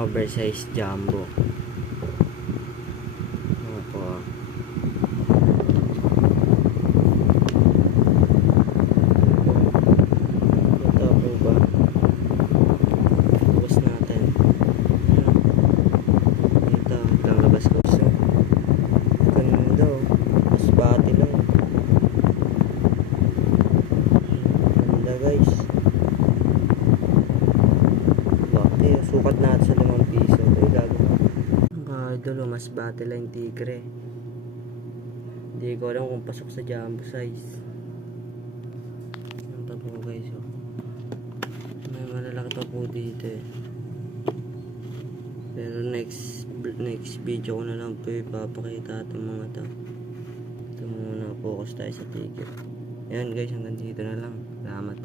Oversized jumbo. Ano po, ito po ba? Bukas natin. Ito, hanggang labas ko siya. Ganda oh. Mas bati lang. Ganda guys. Bati. Sukat natin sa 5 piso. Ito gagawin. Idol, mas bati lang yung tigre. Hindi ko alam kung pasok sa jumbo size. Ano pa po guys oh. May malalaki pa po dito eh. Pero next video ko na lang po ipapakita itong mga to. Ito muna, focus tayo sa tigre. Ayan guys, hanggang dito na lang. Salamat.